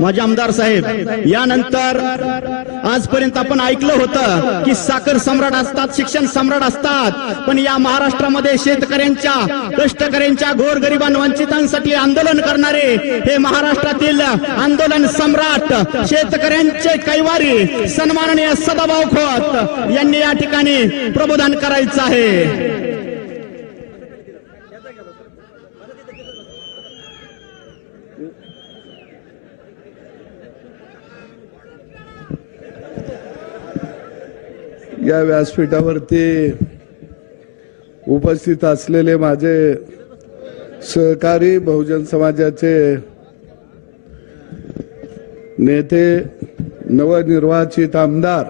माझे आमदार साहेब, यानंतर आजपर्यंत आपण ऐकलं होतं की साखर सम्राट असतात, शिक्षण सम्राट असतात, पण या महाराष्ट्रामध्ये शेतकऱ्यांच्या, कष्टकऱ्यांच्या, गोरगरिबां वंचितांसाठी आंदोलन करणारे हे महाराष्ट्रातील आंदोलन सम्राट शेतकऱ्यांचे कैवारी सन्माननीय सदाभाऊ खोत यांनी या ठिकाणी प्रबोधन करायचं आहे। या व्यासपीठावरती उपस्थित असलेले माझे सहकारी बहुजन समाजाचे नेते, नवनिर्वाचित आमदार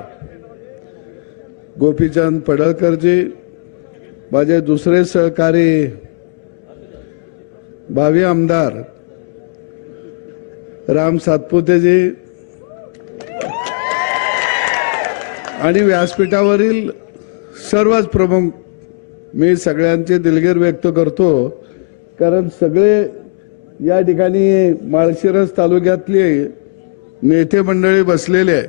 गोपीचंद पडळकरजी, माझे दुसरे सहकारी भावी आमदार राम सातपुतेजी आणि व्यासपीठावरील सर्वच प्रमुख, मी सगळ्यांचे दिलगिरी व्यक्त करतो, कारण सगळे या ठिकाणी माळशिरस तालुक्यातले नेते मंडळी बसलेले,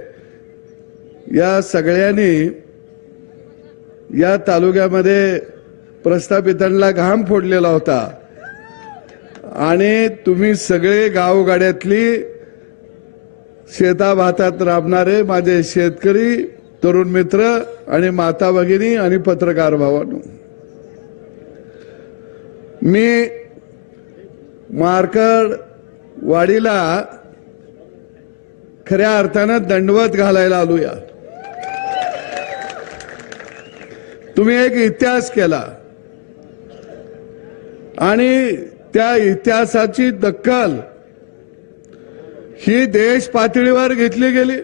या सगळ्यांनी या तालुक्यामध्ये प्रस्थापितांना घाम फोडलेला होता आणि तुम्ही सगळे गावगाड्यातली शेताभातात राबणारे माझे शेतकरी, तरुण मित्र आणि माता भगिनी आणि पत्रकार भावांनो, मी मार्कड वाडीला खऱ्या अर्थानं दंडवत घालायला आलो। या तुम्ही एक इतिहास केला आणि त्या इतिहासाची दखल ही देश पातळीवर घेतली गेली।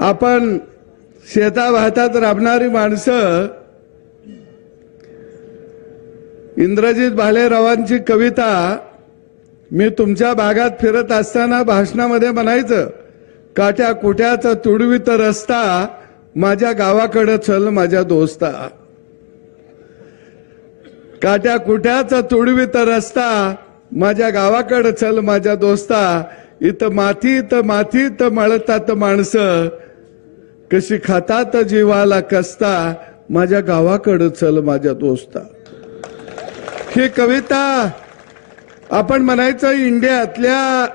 आपण शेताभातात राबणारी माणसं, इंद्रजित भालेरावांची कविता मी तुमच्या भागात फिरत असताना भाषणामध्ये म्हणायचं, काट्या कुट्याचा तुडवीत रस्ता, माझ्या गावाकडे चल माझ्या दोस्ता। काट्या कुट्याचा तुडवीत रस्ता, माझ्या गावाकडे चल माझ्या दोस्ता। इथं मातीत मळतात माणसं, कशी खातात जीवाला कसता, माझ्या गावाकडे चल माझ्या दोस्ता। ही कविता आपण म्हणायचं इंडियातल्या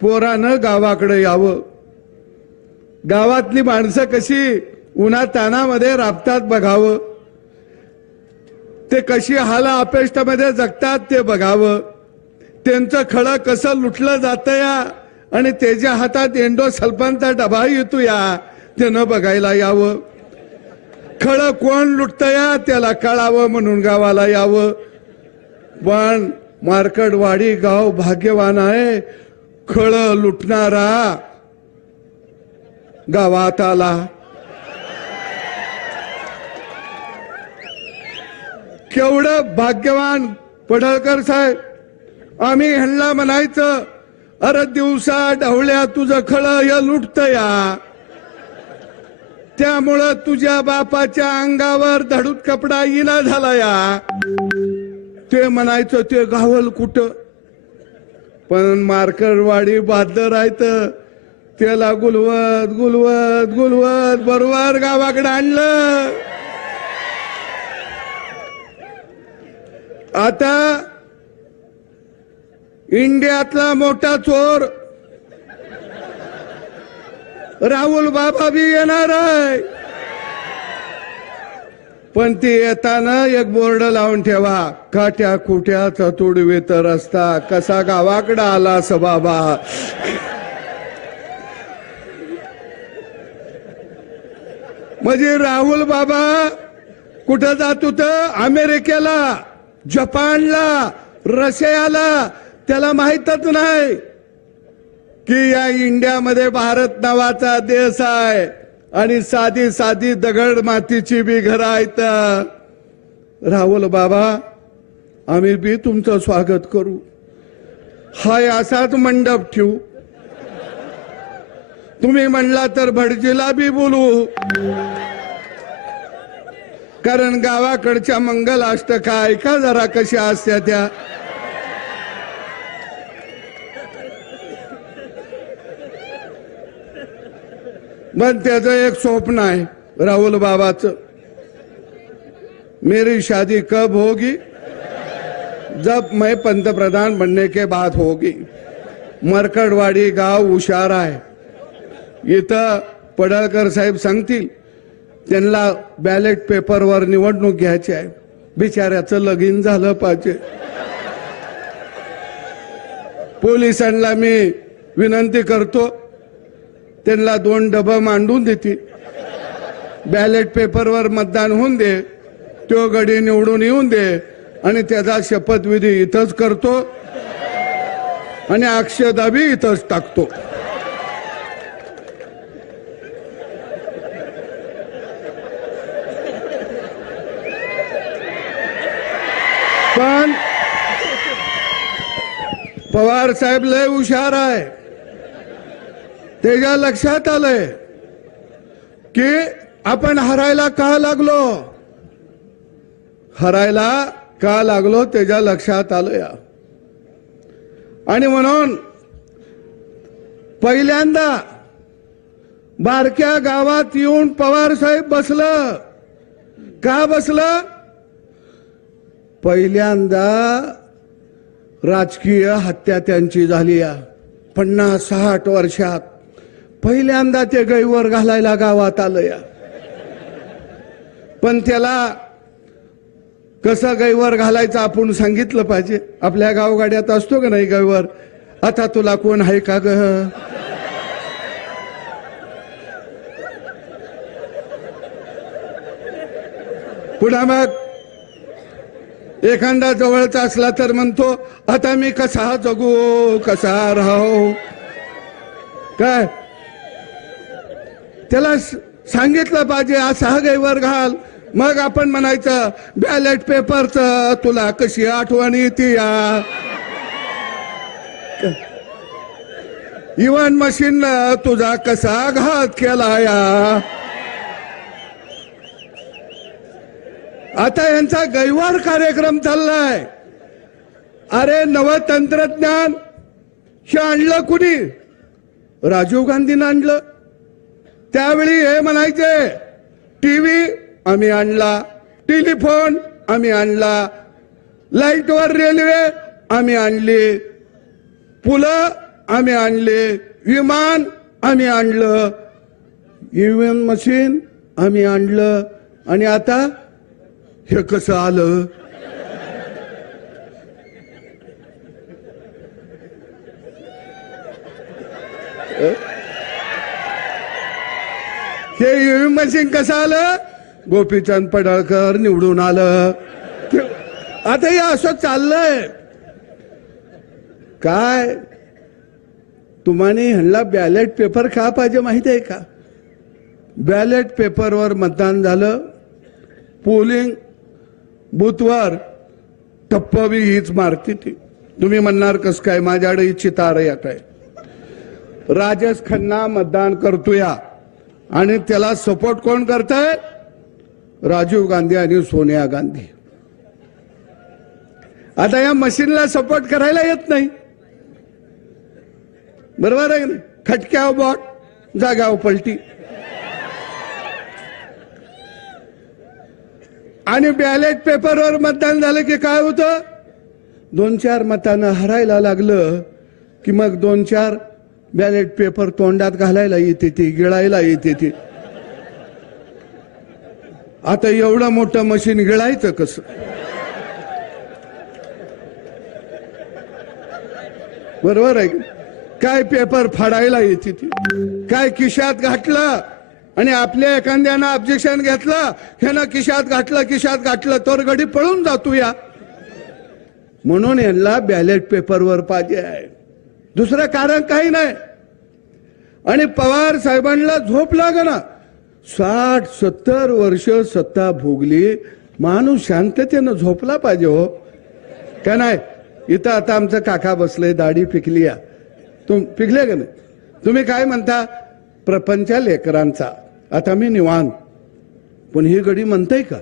पोरानं गावाकडे यावं, गावातली माणसं कशी उन्हा तानामध्ये राबतात बघावं, ते कशी हाला अपेष्टामध्ये जगतात ते बघावं, त्यांचं खळं कसं लुटलं जातं या आणि त्याच्या हातात एंडोसल्फानचा डबा येतो या, ते न बघायला यावं। खळं कोण लुटतं या त्याला कळावं म्हणून गावाला यावं। पण मार्कडवाडी गाव भाग्यवान आहे, खळं लुटणारा गावात आला। केवढं भाग्यवान पडळकर साहेब। आम्ही ह्यांना म्हणायचं, अरे दिवसा ढवळ्या तुझं खळं हे लुटतं या, त्यामुळं तुझ्या बापाच्या अंगावर धडूत कपडा येणा झाला या। ते म्हणायचं ते गावल कुठं, पण मार्कडवाडी बहादर आहेत, त्याला गुलवत गुलवत गुलवत बरोबर गावाकडे आणलं। आता इंडियातला मोठा चोर राहुल बाबा भी येणार आहे, पण ती येताना एक बोर्ड लावून ठेवा, काट्या कुट्याचा तुडवीत रस्ता, कसा गावाकडे आला अस बाबा। म्हणजे राहुल बाबा कुठं जात होत, अमेरिकेला, जपानला, रशियाला, त्याला माहीतच नाही की या इंडियामध्ये भारत नावाचा देश आहे आणि साधी साधी दगड मातीची बी घरं आहेत। राहुल बाबा, आम्ही बी तुमचं स्वागत करू, हाय असाच मंडप ठेवू, तुम्ही म्हणला तर भटजीला बी बोलू, कारण गावाकडच्या मंगल अष्टका ऐका जरा कशा असत्या त्या। पण त्याचं एक स्वप्न आहे राहुल बाबाचं, मेरी शादी कब होगी, जब मैं पंतप्रधान बनने के बाद होगी. मरकडवाडी गाव हुशार आहे. इथं पडळकर साहेब सांगतील त्यांना बॅलेट पेपरवर निवडणूक घ्यायची आहे. बिचाऱ्याचं लगीन झालं पाहिजे. पोलिसांना मी विनंती करतो, त्यांना 2 डबं मांडून देतील. बॅलेट पेपरवर मतदान होऊन दे, तो गडी निवडून येऊन दे आणि त्याचा शपथविधी इथंच करतो आणि अक्षदाबी इथंच टाकतो. पण पवार साहेब लय हुशार आहे. त्याच्या लक्षात आलंय की आपण हरायला का लागलो, त्याच्या लक्षात आलं. आणि म्हणून पहिल्यांदा बारक्या गावात येऊन पवार साहेब बसलं. का बसलं? पहिल्यांदा राजकीय हत्या त्यांची झाली 50-60 वर्षात. पहिल्यांदा ते गैवर घालायला गावात आलं. पण त्याला कसं गैवर घालायचं आपण सांगितलं पाहिजे. आपल्या गावगाड्यात असतो का नाही गैवर, आता तुला कोण आहे का ग, पुन्हा मग एखादा जवळचा असला तर म्हणतो आता मी कसा जगू, कसा राहू. काय त्याला सांगितलं पाहिजे असा गैवर घाल. मग आपण म्हणायचं बॅलेट पेपरचं तुला कशी आठवण येते या, इव्हन मशीननं तुझा कसा घात केला या. आता यांचा गैवार कार्यक्रम चाललाय. अरे नव तंत्रज्ञान हे आणलं कुणी? राजीव गांधीनं आणलं. त्यावेळी हे म्हणायचे टीव्ही आम्ही आणला, टेलिफोन आम्ही आणला, लाईटवर रेल्वे आम्ही आणली, पुलं आम्ही आणले, विमान आम्ही आणलं, ईव्हीएम मशीन आम्ही आणलं. आणि आता हे कसं आलं? हे ईव्हीएम मशीन कसं आलं? गोपीचंद पडळकर निवडून आलं. आता हे असं चाललंय. काय तुम्हाला ह्यांना बॅलेट पेपर का पाहिजे माहिती आहे का? बॅलेट पेपरवर मतदान झालं, पोलिंग बूथवर टप्पवी हीच मारती ती. तुम्ही म्हणणार कस काय, माझ्याकडे इच्छित येत आहे. राजेश खन्ना मतदान करतोया आणि त्याला सपोर्ट कोण करताय? राजीव गांधी आणि सोनिया गांधी. आता या मशीनला सपोर्ट करायला येत नाही, बरोबर आहे? खटक्यावर बॉट, जाग्यावर पलटी. आणि बॅलेट पेपरवर मतदान झालं की काय होतं? 2-4 मतांना हरायला लागलं की मग 2-4 बॅलेट पेपर तोंडात घालायला येते ती, गिळायला येते ती. आता एवढं मोठं मशीन गिळायचं कसं? बरोबर आहे? काय पेपर फाडायला येते ती, काय खिशात घातलं आणि आपल्या एखाद्यानं ऑब्जेक्शन घेतलं, ह्यानं खिशात घातलं तर गडी पळून जातो या. म्हणून यांना बॅलेट पेपरवर पाहिजे आहे, दुसरं कारण काही नाही. आणि पवार साहेबांना झोप लागना. 60-70 वर्ष सत्ता भोगली, माणूस शांततेनं झोपला पाहिजे हो का नाही? इथं आता आमचं काका बसले, दाढी पिकली या. पिकले का नाही? तुम्ही काय म्हणता? प्रपंच लेकरांचा. आता मी निवांत, पण ही गडी म्हणताय का?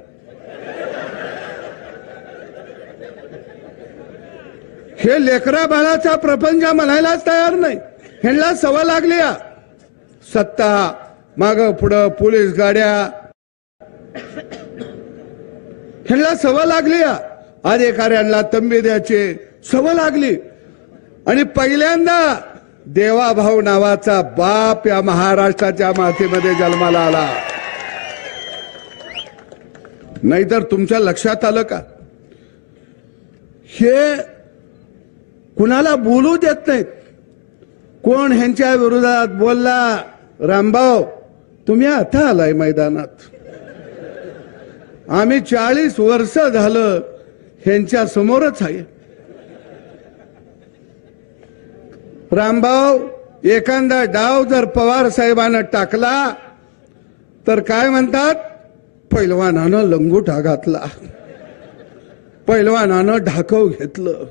हे लेकरा बाळाचा प्रपंच म्हणायलाच तयार नाही. ह्यांना सवय लागली सत्ता, माग पुढं पोलीस गाड्या, ह्यांना सवय लागली. अधिकाऱ्यांना तंबी द्यायची सवय लागली. आणि पहिल्यांदा देवाभाऊ नावाचा बाप या महाराष्ट्राच्या मातीमध्ये जन्माला आला. नाहीतर तुमच्या लक्षात आलं का? हे कुणाला बोलू देत नाहीत. कोण ह्यांच्या विरोधात बोलला, रामभाऊ तुम्ही आता आलाय मैदानात. आम्ही 40 वर्ष झालं ह्यांच्या समोरच आहे. रामभाऊ एखादा डाव जर पवार साहेबांना टाकला तर काय म्हणतात, पैलवानानं लंगोटा घातला, पैलवानानं ढाकव घेतलं.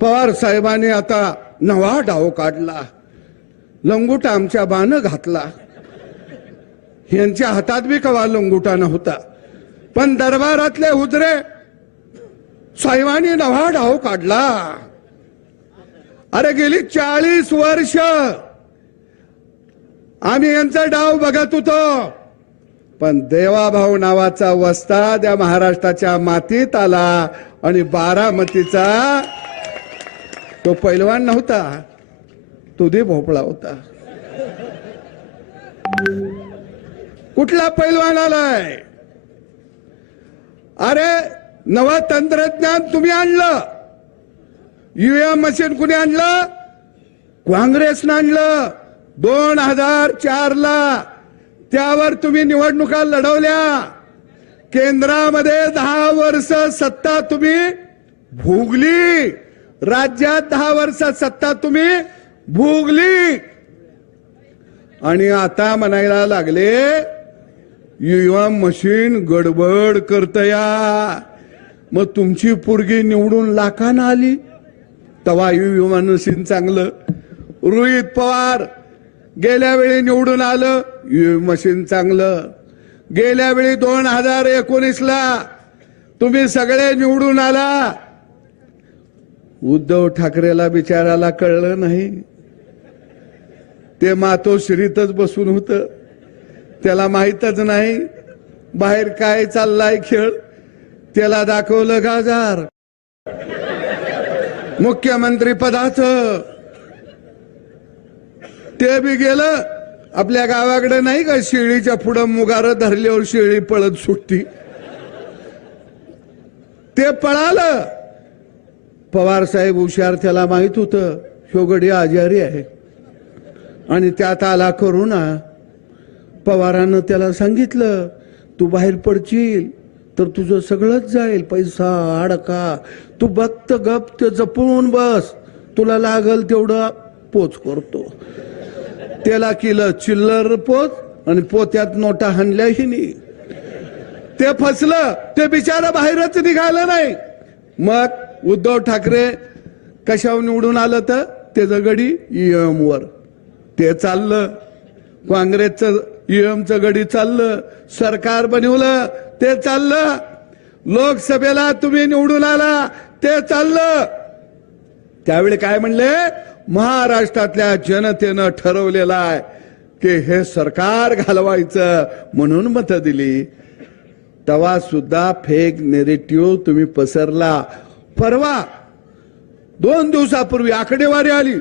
पवार साहेबांनी आता नवा डाव काढला, लंगोटा आमच्या बानं घातला. यांच्या हातात बी कवा लंगोटा नव्हता, पण दरबारातले हुजरे साहेबांनी नवा डाव काढला. अरे गेली 40 वर्ष आम्ही यांचा डाव बघत होतो, पण देवाभाऊ नावाचा वस्ताद या महाराष्ट्राच्या मातीत आला आणि बारामतीचा तो पैलवान नव्हता, तुदी भोपळा होता. कुठला पैलवान आलाय? अरे नवं तंत्रज्ञान तुम्ही आणलं. ईव्हीएम मशीन कुणी आणलं? काँग्रेसनं आणलं 2004 ला. त्यावर तुम्ही निवडणुका लढवल्या. केंद्रामध्ये 10 वर्ष सत्ता तुम्ही भोगली, राज्यात 10 वर्ष सत्ता तुम्ही भोगली. आणि आता म्हणायला लागले ईव्हीएम मशीन गडबड करतया. मग तुमची पोरगी निवडून लाखानं आली तवा ईव्हीएम मशीन चांगलं. रोहित पवार गेल्या वेळी निवडून आलं, ईव्हीएम मशीन चांगलं. गेल्या वेळी 2019 ला तुम्ही सगळे निवडून आला. उद्धव ठाकरेला बिचाराला कळलं नाही, ते मातोश्रीतच बसून होत, त्याला माहीतच नाही बाहेर काय चाललाय खेळ. त्याला दाखवलं गाजार मुख्यमंत्री पदाचं, ते बी गेलं. आपल्या गावाकडे नाही का शेळीच्या पुढं मुगार धरल्यावर शेळी पळत सुटती, ते पळालं. पवार साहेब हुशार, त्याला माहित होतं ह्यो गडी आजारी आहे आणि त्यात आला करुणा. पवारानं त्याला सांगितलं तू बाहेर पडशील तर तुझं सगळंच जाईल, पैसा अडका, तू बघत गप ते जपून बस, तुला लागल तेवढं पोच करतो. त्याला केलं चिल्लर पोच आणि पोत्यात नोटा हाणल्याही नाही. ते फसलं, ते बिचारा बाहेरच निघालं नाही. मग उद्धव ठाकरे कशावर निवडून आलं तर त्याचं गडी ईएम वर ते चाललं. काँग्रेसचं ईएमचं गडी चाललं, सरकार बनवलं ते चाललं. लोकसभेला तुम्ही निवडून आला ते चाललं. त्यावेळी काय म्हणले, महाराष्ट्रातल्या जनतेनं ठरवलेलं आहे की हे सरकार घालवायचं म्हणून मतं दिली. तेव्हा सुद्धा फेक नेरेटिव्ह तुम्ही पसरला. परवा 2 दिवसापूर्वी आकडेवारी आली,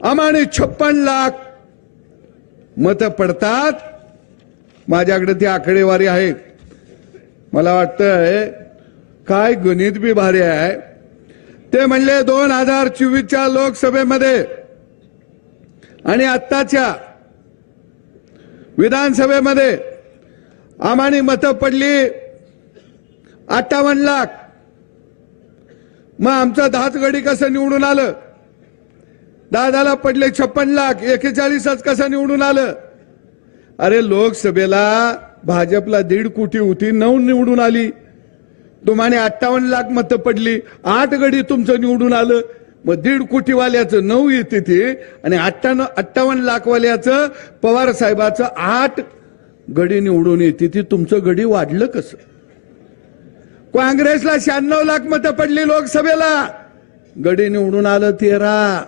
आम्हाने 56 लाख मतं पडतात. माझ्याकडे ती आकडेवारी आहे. मला वाटतंय काय गणित बी भारी आहे. ते म्हणले 2024च्या लोकसभेमध्ये आणि आत्ताच्या विधानसभेमध्ये आम्हाने मतं पडली 58 लाख. मग आमचं 10च गडी कसं निवडून आलं? दादाला पडले 56 लाख, 41च कसं निवडून आलं? अरे लोकसभेला भाजपला 1.5 कोटी होती, 9 निवडून आली. तुम्हाला 58 लाख मतं पडली, 8 गडी तुमचं निवडून आलं. मग 1.5 कोटी वाल्याचं 9 येते ते आणि 58 लाख वाल्याचं पवार साहेबाचं 8 गडी निवडून येते ती. तुमचं गडी वाढलं कसं? काँग्रेसला 96 लाख मतं पडली लोकसभेला, गडी निवडून आलं 13.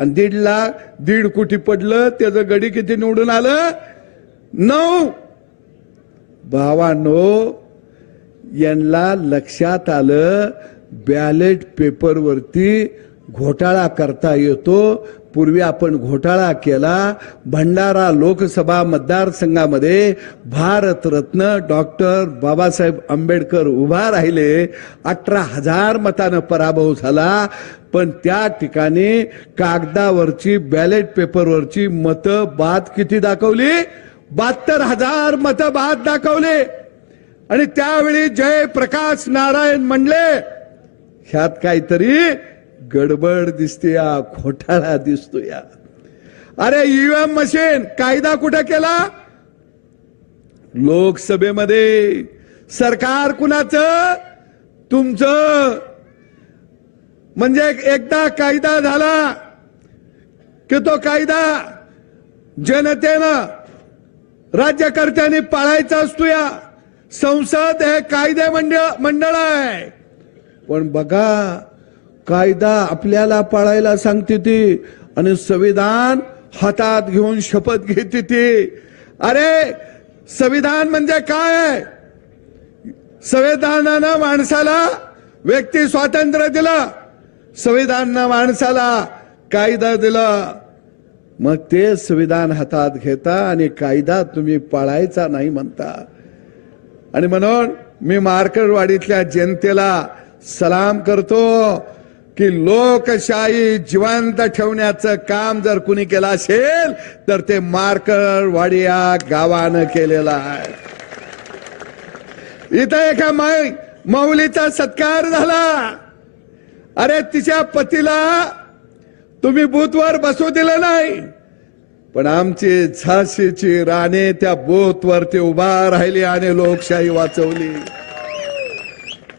आणि 1.5 लाख 1.5 कोटी पडलं, त्याचं गडी किती निवडून आलं? 9. भावांनो, यांना लक्षात आलं बॅलेट पेपरवरती घोटाळा करता येतो. पूर्वी आपण घोटाळा केला. भंडारा लोकसभा मतदारसंघामध्ये भारतरत्न डॉक्टर बाबासाहेब आंबेडकर उभा राहिले. 18,000 मतानं पराभव झाला. पण त्या ठिकाणी कागदावरची बॅलेट पेपरवरची मतं बाद किती दाखवली? 72,000 मतं बाद दाखवले. आणि त्यावेळी जयप्रकाश नारायण म्हणले ह्यात काहीतरी गडबड दिसते, या घोटाळा दिसतो या. अरे ईव्हीएम मशीन कायदा कुठे केला? लोकसभेमध्ये. सरकार कुणाचं? तुमचं. म्हणजे एकदा कायदा झाला की तो कायदा जनतेनं राज्यकर्त्यांनी पाळायचा असतो. या संसद हे कायदे मंडळ आहे. पण बघा, कायदा आपल्याला पाळायला सांगते ती आणि संविधान हातात घेऊन शपथ घेते ती. अरे संविधान म्हणजे काय? संविधानानं माणसाला व्यक्ती स्वातंत्र्य दिलं, संविधानानं माणसाला कायदा दिला. मग ते संविधान हातात घेता आणि कायदा तुम्ही पाळायचा नाही म्हणता. आणि म्हणून मी मार्करवाडीतल्या जनतेला सलाम करतो की लोकशाही जिवंत ठेवण्याचं काम जर कुणी केलं असेल तर ते मार्करवाडी या गावानं केलेलं आहे. इथं एका माऊलीचा सत्कार झाला. अरे तिच्या पतीला तुम्ही बूथवर बसू दिलं नाही, पण आमची झाशीची राणी त्या बूथवर ते उभा राहिली आणि लोकशाही वाचवली.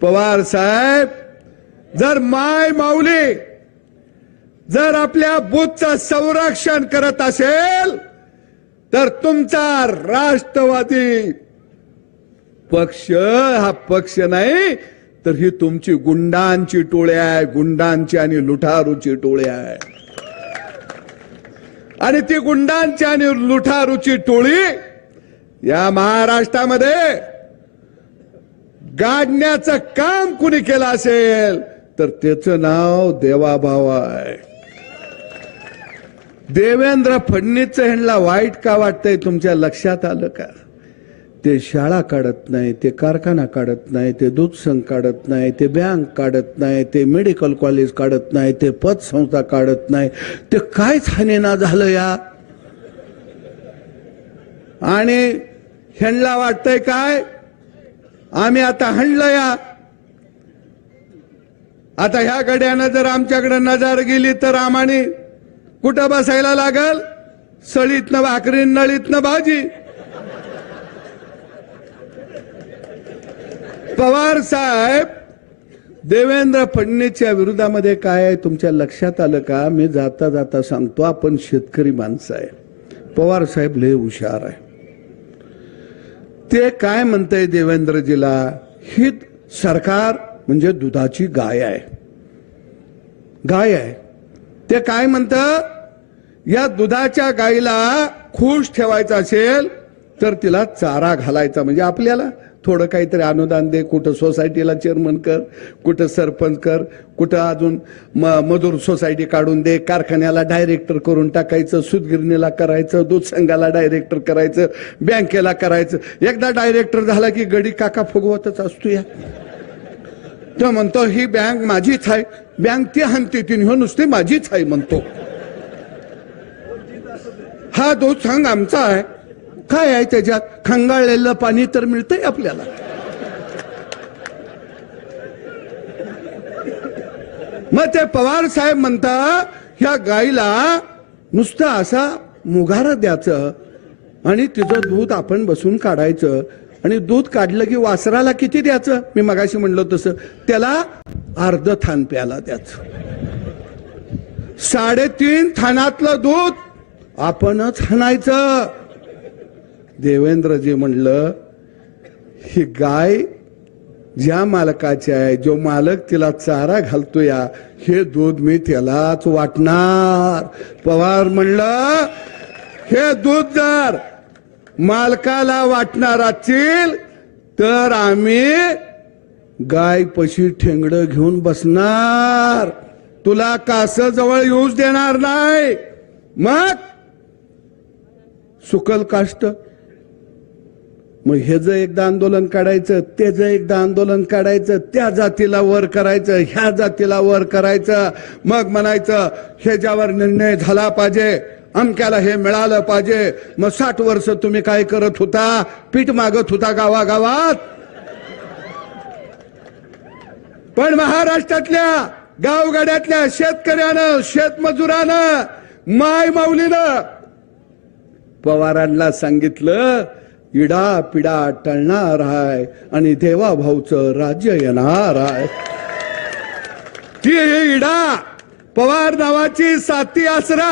पवार साहेब, जर माय माऊली जर आपल्या बूथचं संरक्षण करत असेल तर तुमचा राष्ट्रवादी पक्ष हा पक्ष नाही, तर ही तुमची गुंडांची टोळी आहे. गुंडांची आणि लुटारूची टोळी आहे. आणि ती गुंडांची आणि लुटारूची टोळी या महाराष्ट्रामध्ये गाडण्याचं काम कुणी केलं असेल तर त्याचं नाव देवाभाऊ आहे. देवेंद्र फडणवीसचं ह्यांना वाईट का वाटतंय तुमच्या लक्षात आलं का? ते शाळा काढत नाही, ते कारखाना काढत नाही, ते दूध संघ काढत नाही, ते बँक काढत नाही, ते मेडिकल कॉलेज काढत नाही, ते पतसंस्था काढत नाही. ते कायच हानीना झालं या. आणि ह्यांना वाटतंय काय आम्ही आता हणलं या. आता ह्या गड्यानं जर आमच्याकडे नजर गेली तर आम्हाने कुठं बसायला लागल? सळीतनं भाकरी, नळीतनं भाजी. पवार साहेब, देवेंद्र फडणवीसच्या विरोधामध्ये काय आहे तुमच्या लक्षात आलं का? मी जाता जाता सांगतो, आपण शेतकरी माणसं आहे. पवार साहेब लय हुशार आहे. ते काय म्हणतंय देवेंद्रजीला, ही सरकार म्हणजे दुधाची गाय आहे. गाय आहे. ते काय म्हणतं, या दुधाच्या गायीला खुश ठेवायचं असेल तर तिला चारा घालायचा. म्हणजे आपल्याला थोडं काहीतरी अनुदान दे, कुठं सोसायटीला चेअरमन कर, कुठं सरपंच कर, कुठं अजून मजूर सोसायटी काढून दे, कारखान्याला डायरेक्टर करून टाकायचं, सूतगिरणीला करायचं, दूध संघाला डायरेक्टर करायचं, बँकेला करायचं. एकदा डायरेक्टर झाला की गडी काका फुगवतच असतो या. तो म्हणतो ही बँक माझीच आहे, बँक ती हाणते ती नुसती माझीच आहे म्हणतो. हा दूध संघ आमचा आहे. काय आहे त्याच्यात? खंगाळलेलं पाणी तर मिळतंय आपल्याला. मग ते पवार साहेब म्हणता ह्या गाईला नुसतं असा मुगार द्यायचं आणि तिचं दूध आपण बसून काढायचं. आणि दूध काढलं की वासराला किती द्यायचं? मी मगाशी म्हणलो तसं त्याला अर्ध थान प्याला द्यायचं. 3.5 थानातलं दूध आपणच हाणायचं. देवेंद्रजी म्हणलं ही गाय ज्या मालकाची आहे, जो मालक तिला चारा घालतो या, हे दूध मी त्यालाच वाटणार. पवार म्हणलं हे दूध जर मालकाला वाटणार असतील तर आम्ही गाय पशी ठेंगड घेऊन बसणार, तुला कास जवळ येऊच देणार नाही. मग सुकल काष्ट, मग हे जे एकदा आंदोलन काढायचं, ते जे एकदा आंदोलन काढायचं, त्या जातीला वर करायचं, ह्या जातीला वर करायचं, मग म्हणायचं ह्याच्यावर निर्णय झाला पाहिजे, अमक्याला हे मिळालं पाहिजे. मग 60 वर्ष तुम्ही काय करत होता? पीठ मागत होता गावागावात. पण महाराष्ट्रातल्या गावगाड्यातल्या शेतकऱ्यानं, शेतमजुरानं, माय माऊलीनं पवारांना सांगितलं इडा पिडा टळणार आहे आणि देवा भाऊचं राज्य येणार आहे. ती इडा पवार नावाची साथी आसरा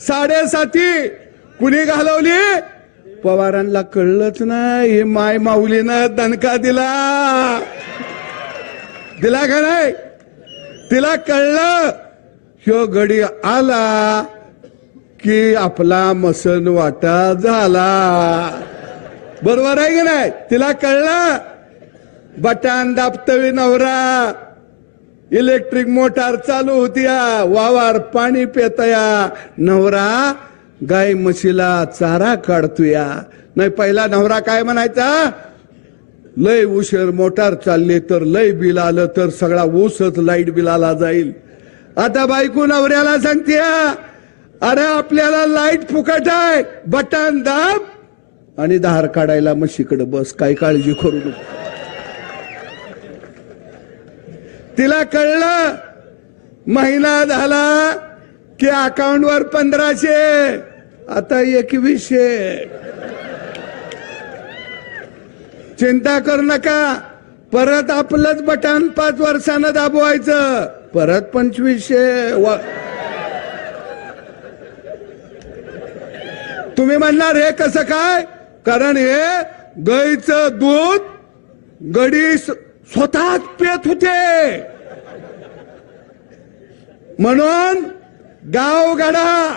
7.5 कुणी घालवली? पवारांना कळलंच नाही. हे माय माऊलीनं दणका दिला का नाही? तिला कळलं ह्यो गडी आला की आपला मसन वाटा झाला. बरोबर आहे की नाही? तिला कळलं बटन दाबतवी नवरा, इलेक्ट्रिक मोटार चालू होतीया, वावर पाणी पेतया, नवरा गाय म्हशीला चारा काढतोया. नाही पहिला नवरा काय म्हणायचा? लय उशीर मोटार चालली तर लय बिल आलं तर सगळा ऊसच लाईट बिलाला जाईल. आता बायको नवऱ्याला सांगते अरे आपल्याला लाईट फुकट आहे, बटन दाब आणि धार काढायला म्हशीकडे बस, काय काळजी करू नको. तिला कळलं महिना झाला की अकाउंटवर 1500, आता 2100. चिंता करू नका, परत आपलंच बटन 5 वर्षानं दाबवायचं, परत 2500. तुम्ही म्हणणार हे कसं काय? कारण हे गाईचं दूध गडी स्वतःच पेत होते. म्हणून गावगाडा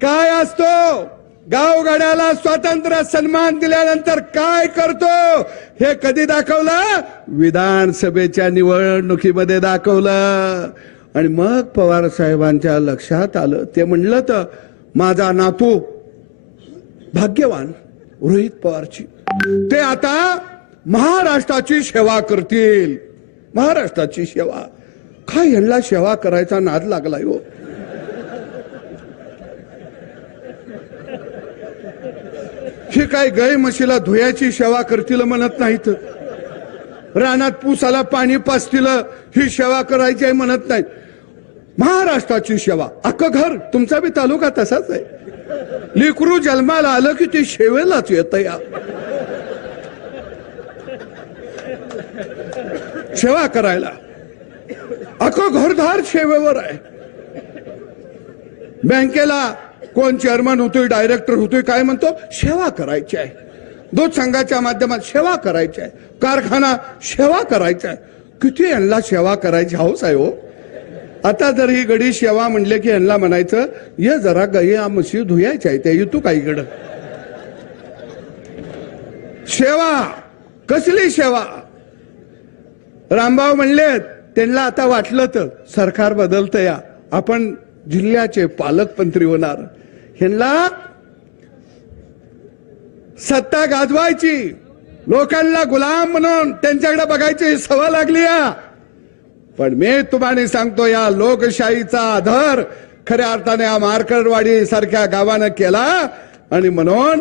काय असतो, गावगाड्याला स्वातंत्र्य सन्मान दिल्यानंतर काय करतो हे कधी दाखवलं? विधानसभेच्या निवडणुकीमध्ये दाखवलं. आणि मग पवार साहेबांच्या लक्षात आलं. ते म्हणलं तर माझा नातू भाग्यवान रोहित पवारची, ते आता महाराष्ट्राची सेवा करतील. महाराष्ट्राची सेवा काय? यांना सेवा करायचा नाद लागलाय हो. हे काय गाय म्हशीला धुयाची सेवा करतील म्हणत नाहीत, रानात पूसाला पाणी पाजतील ही सेवा करायची आहे म्हणत नाहीत. महाराष्ट्राची सेवा. अख्खं घर, तुमचा बी तालुका तसाच आहे. लेकरू जन्माला आलं की ते शेवेलाच येत या. सेवा करायला अख्खं घरदार सेवेवर आहे. बँकेला कोण चेअरमन होतोय, डायरेक्टर होतोय, काय म्हणतो? सेवा करायची आहे. दूध संघाच्या माध्यमात सेवा करायची आहे. कारखाना सेवा करायचा आहे. किती यांना सेवा करायची हौस आहे हो. आता जर ही गडी सेवा म्हणले की यांना म्हणायचं ये जरा गाई म्हशी धुयायच्या आहे, त्या येतो काहीकडं. सेवा कसली सेवा? रामभाऊ म्हणले त्यांना आता वाटलं तर सरकार बदलतं या, आपण जिल्ह्याचे पालकमंत्री होणार. ह्यांना सत्ता गाजवायची, लोकांना गुलाम म्हणून त्यांच्याकडे बघायची सवय लागली या. पण मी तुम्हाला सांगतो या लोकशाहीचा आधार खऱ्या अर्थाने या मार्करवाडी सारख्या गावानं केला. आणि म्हणून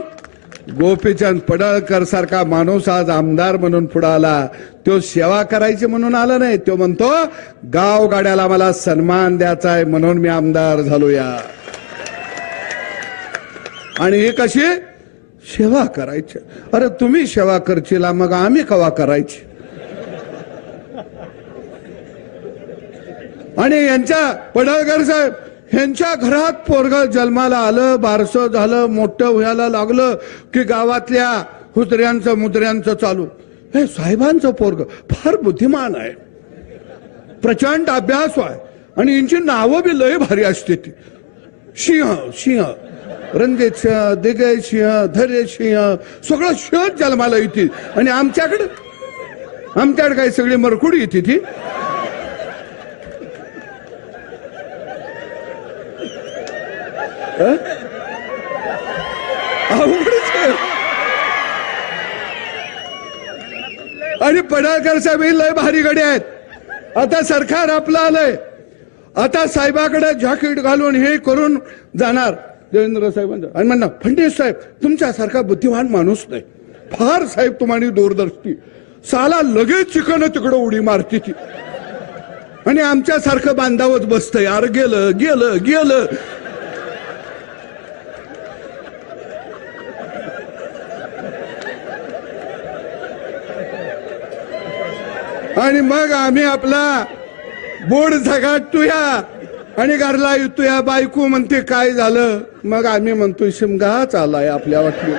गोपीचंद पडळकर सारखा माणूस आज आमदार म्हणून पुढे आला. तो सेवा करायची म्हणून आला नाही, तो म्हणतो गावगाड्याला मला सन्मान द्यायचा आहे म्हणून मी आमदार झालो या. आणि ही कशी सेवा करायची? अरे तुम्ही सेवा करशील मग आम्ही कवा करायची? आणि यांच्या पडळकर साहेब ह्यांच्या घरात पोरग जन्माला आलं, बारसं झालं, मोठं व्हायला लागलं की गावातल्या हुतऱ्यांचं मुद्र्यांचं चालू. हे साहेबांचं पोरग फार बुद्धिमान आहे, प्रचंड अभ्यास आहे आणि यांची नावं बी लय भारी असते ती. सिंह सिंह, रणजित सिंह, दिग्गज सिंह, धैर्य सिंह, सगळं शहर जन्माला येते. आणि आमच्याकडे काही सगळी मरकुडी येते ती. अवघडच आहे. आणि पडळकर साहेब ही लय भारी गडी आहेत. आता सरकार आपलं आलंय, आता साहेबाकडे जॅकेट घालून हे करून जाणार देवेंद्र साहेबांचं. आणि म्हणणार फडणवीस साहेब तुमच्यासारखा बुद्धिमान माणूस नाही, फार साहेब तुम्हाला दूरदर्शी, साला लगेच चिकन तिकडं उडी मारते ती. आणि आमच्यासारखं बांधावत बसतंय, अरे गेलं गेलं गेलं. आणि मग आम्ही आपला बोर्ड झगाटतोया आणि घरला येतोया. बायको म्हणते काय झालं, मग आम्ही म्हणतोय शिमगा चालाय आपल्या वाटली.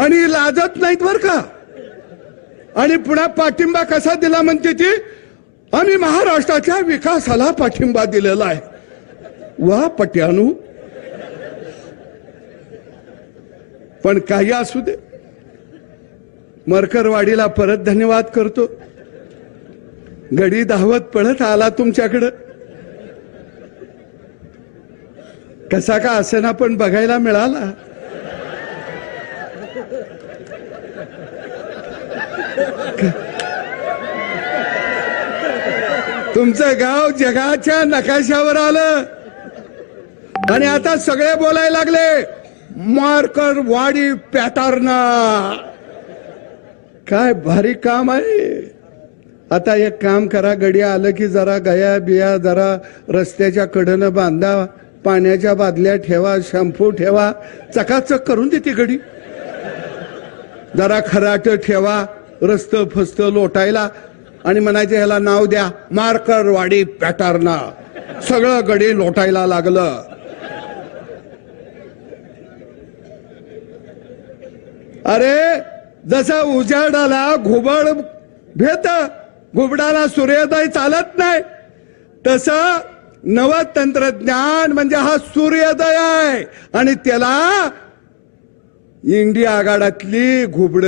आणि लाजत नाहीत बर का. आणि पुन्हा पाठिंबा कसा दिला म्हणते ती, आम्ही महाराष्ट्राच्या विकासाला पाठिंबा दिलेला आहे. वा पट्यानू. पण काही असू दे, मरकरवाडीला परत धन्यवाद करतो. गडी धावत पळत आला तुमच्याकडं, कसा का असेना पण बघायला मिळाला. तुमचं गाव जगाच्या नकाशावर आलं. आणि आता सगळे बोलायला लागले मारकरवाडी पॅटर्न. काय भारी काम आहे. आता एक काम करा, गडी आलं की जरा गया बिया जरा रस्त्याच्या कडेनं बांधा, पाण्याच्या बादल्या ठेवा, शॅम्पू ठेवा, चकाचक करून देते गडी. जरा खराट ठेवा रस्त फस्त लोटायला. आणि म्हणायचे ह्याला नाव द्या मारकरवाडी पॅटर्न. सगळं गडी लोटायला लागलं. अरे जसा उजाडाला घुबड भेट, घुबडाला सूर्योदय चालत नाही, तसं नव तंत्रज्ञान म्हणजे हा सूर्योदय आहे. आणि त्याला इंडिया आघाडातली घुबड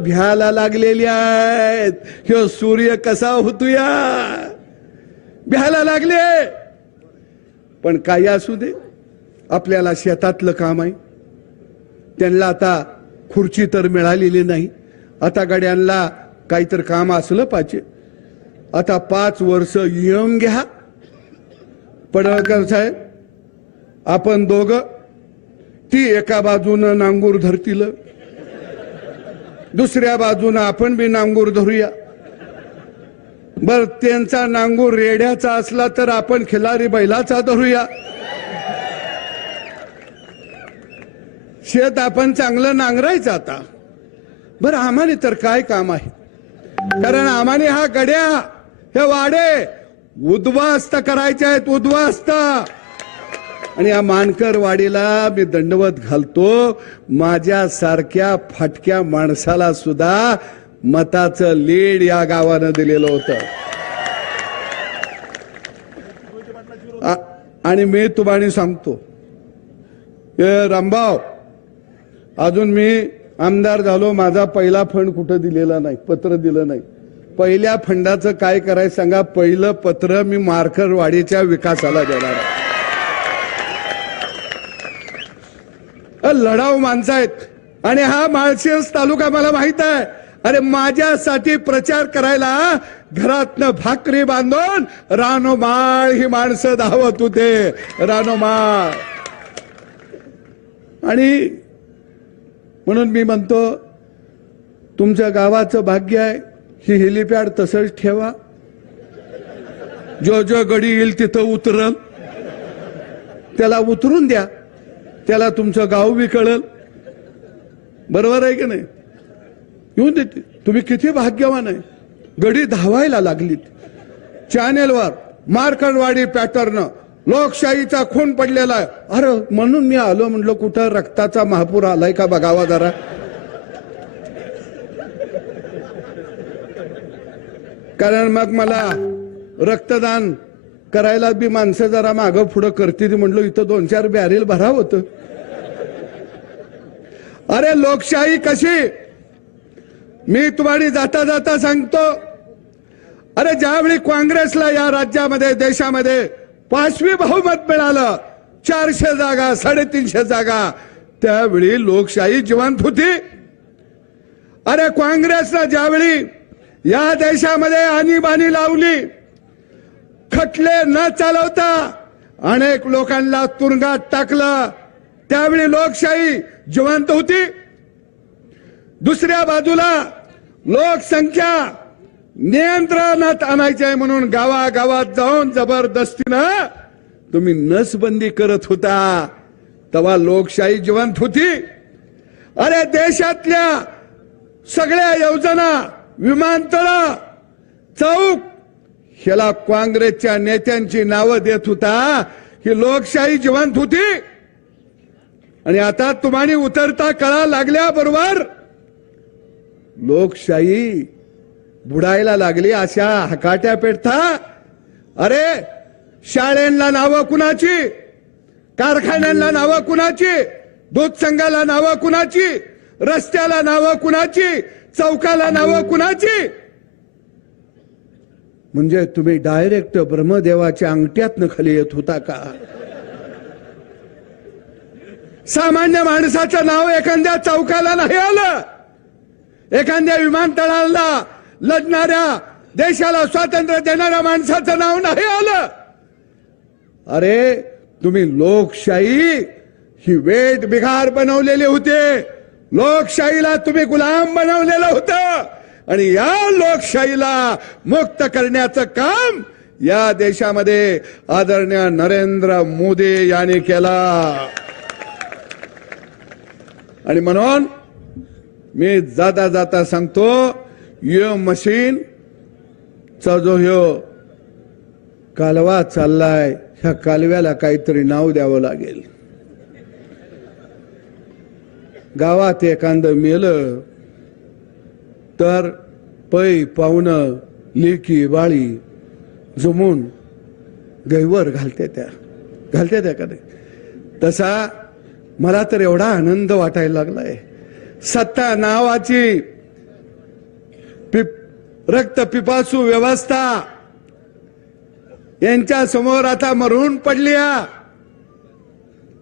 भ्यायला लागलेली आहेत. ह्यो सूर्य कसा होतोया, भ्यायला लागले. पण काही असू दे, आपल्याला शेतातलं काम आहे. त्यांना आता खुर्ची तर मिळालेली नाही. आता गाड्यांना काहीतरी काम असलं पाहिजे. आता 5 वर्ष यम घ्या. पडळकर साहेब आपण दोघं, ती एका बाजूनं नांगूर धरतील, दुसऱ्या बाजूनं आपण बी नांगूर धरूया. बर त्यांचा नांगूर रेड्याचा असला तर आपण खिलारी बैलाचा धरूया. शेत आपण चांगलं नांगरायचं आता. बरं आम्हाने तर काय काम आहे, कारण आम्हाने हा गड्या हे वाडे उद्ध्वस्त करायचे आहेत, उद्ध्वस्त. आणि या मानकरवाडीला मी दंडवत घालतो. माझ्यासारख्या फाटक्या माणसाला सुद्धा मताचं लीड या गावानं दिलेलं होतं. आणि मी तुम्हाला सांगतो रामभाऊ, अजून मी आमदार झालो, माझा पहिला फंड कुठं दिलेला नाही, पत्र दिलं नाही. पहिल्या फंडाचं काय करायचं सांगा. पहिलं पत्र मी मारकरवाडीच्या विकासाला देणार. लढाऊ माणसं आहेत. आणि हा माळशिरस तालुका मला माहित आहे. अरे माझ्यासाठी प्रचार करायला घरातनं भाकरी बांधून रानोमाळ ही माणसं धावत होते, रानोमाळ. आणि म्हणून मी म्हणतो तुमच्या गावाचं भाग्य आहे. ही हेलिपॅड तसंच ठेवा. जो जो गडी येईल तिथं उतरल त्याला उतरून द्या. त्याला तुमचं गाव बी कळल. बरोबर आहे की नाही. येऊन देते. तुम्ही किती भाग्यवान आहे. गडी धावायला लागलीत. चॅनेलवर मारकरवाडी पॅटर्न, लोकशाहीचा खून पडलेला आहे. अरे म्हणून मी आलो, म्हणलं कुठं रक्ताचा महापूर आलाय का बघावा जरा. कारण मग मला रक्तदान करायला बी माणसं जरा मागं पुढं करतील म्हणलं, इथं 2-4 बॅरेल भराव होतं. अरे लोकशाही कशी, मी तुम्हाला जाता जाता सांगतो. अरे ज्यावेळी काँग्रेसला या राज्यामध्ये देशामध्ये 5वी बहुमत मिळालं, 400 जागा 350 जागा, त्यावेळी लोकशाही जिवंत होती. अरे काँग्रेसनं ज्यावेळी या देशामध्ये आणीबाणी लावली, खटले न चालवता अनेक लोकांना तुरुंगात टाकलं, त्यावेळी लोकशाही जिवंत होती. दुसऱ्या बाजूला लोकसंख्या नियंत्रणात आणायची आहे म्हणून गावागावात जाऊन जबरदस्तीनं तुम्ही नसबंदी करत होता, तेव्हा लोकशाही जिवंत होती. अरे देशातल्या सगळ्या योजना, विमानतळ, चौक ह्याला काँग्रेसच्या नेत्यांची नावं देत होता, ही लोकशाही जिवंत होती. आणि आता तुम्हाला उतरता कळा लागल्याबरोबर लोकशाही बुडायला लागली, अशा हकाट्या पेटता. अरे शाळेंना नावं कुणाची, कारखान्यांना नावं कुणाची, दूध संघाला नावं कुणाची, रस्त्याला नावं कुणाची, चौकाला नावं कुणाची. म्हणजे तुम्ही डायरेक्ट ब्रह्मदेवाच्या अंगठ्यातनं खाली येत होता का? सामान्य माणसाचं नाव एखाद्या चौकाला नाही आलं, एखाद्या विमानतळाला लढणाऱ्या, देशाला स्वातंत्र्य देणाऱ्या माणसाचं नाव नाही आलं. अरे तुम्ही लोकशाही ही वेठ बिघार बनवलेली होते, लोकशाहीला तुम्ही गुलाम बनवलेलं होतं. आणि या लोकशाहीला मुक्त करण्याचं काम या देशामध्ये आदरणीय नरेंद्र मोदी यांनी केला. आणि म्हणून मी जाता जाता सांगतो, यो मशीन चा जो ह्यो कालवा चाललाय, ह्या कालव्याला काहीतरी नाव द्यावं लागेल. गावात एखादं मेलं तर पै पाहुणं, लेकी बाळी जमून गैवर घालते त्या का नाही? तसा मला तर एवढा आनंद वाटायला लागलाय. सत्ता नावाची रक्त पिपासू व्यवस्था यांच्या समोर आता मरून पडल्या.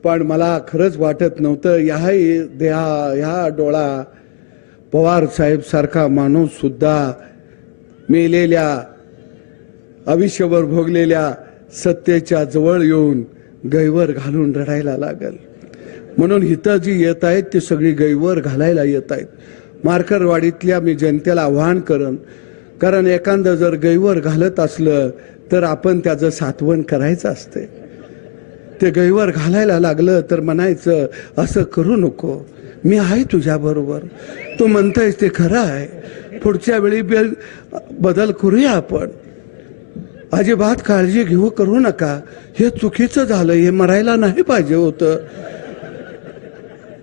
पण मला खरंच वाटत नव्हतं ह्या डोळा पवार साहेब सारखा माणूस सुद्धा मेलेल्या, आयुष्यभर भोगलेल्या सत्तेच्या जवळ येऊन गैवर घालून रडायला लागल. म्हणून हिथं जी येत आहेत ती सगळी गैवर घालायला येत आहेत. मार्करवाडीतल्या मी जनतेला आव्हान करन, कारण एखादं जर गैवर घालत असलं तर आपण त्याचं सात्वन करायचं असते. ते गैवर घालायला लागलं तर म्हणायचं असं करू नको, मी आहे तुझ्या बरोबर, तू म्हणतोयस ते खरं आहे, पुढच्या वेळी बदल करूया आपण, अजिबात काळजी घेऊ करू नका, हे चुकीचं झालं, हे मरायला नाही पाहिजे होतं.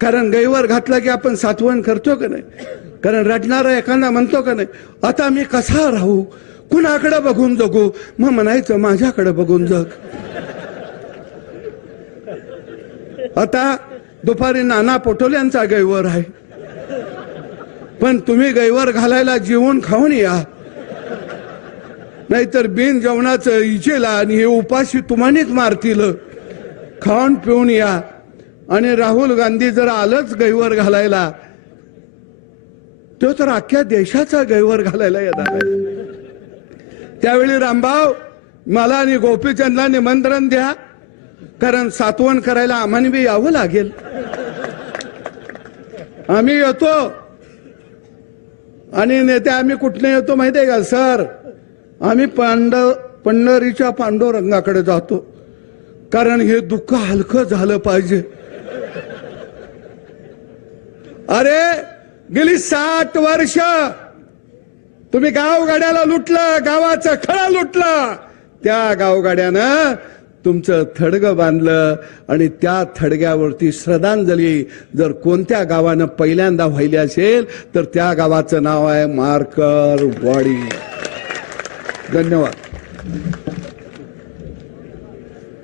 कारण गैवर घातला की आपण सात्वन करतो का नाही? कारण रडणारा एखादा म्हणतो का नाही, आता मी कसा राहू, कुणाकडे बघून जगू? मग म्हणायचं माझ्याकडे बघून जग. आता दुपारी नाना पटोल्यांचा गैवर आहे, पण तुम्ही गैवर घालायला जेवून खाऊन या, नाहीतर बिन जेवणाचं इचेला आणि हे उपाशी तुम्हानेच मारतील. खाऊन पिऊन या. आणि राहुल गांधी जर आलंच गैवर घालायला, तो तर अख्ख्या देशाचा गैवर घालायला येणार आहे. त्यावेळी रामभाऊ मला आणि गोपीचंदला निमंत्रण द्या, कारण सातवण करायला आम्हाला बी यावं लागेल. आम्ही येतो. आणि नेते आम्ही कुठने येतो माहितीये का सर? आम्ही पंढरीच्या पांडुरंगाकडे जातो, कारण हे दुःख हलकं झालं पाहिजे. अरे गेली 60 वर्ष तुम्ही गावगाड्याला लुटलं, गावाचं खळा लुटलं, त्या गावगाड्यानं तुमचं थडगं बांधलं आणि त्या थडग्यावरती श्रद्धांजली जर कोणत्या गावानं पहिल्यांदा व्हायली असेल तर त्या गावाचं नाव आहे मार्करवाडी. धन्यवाद.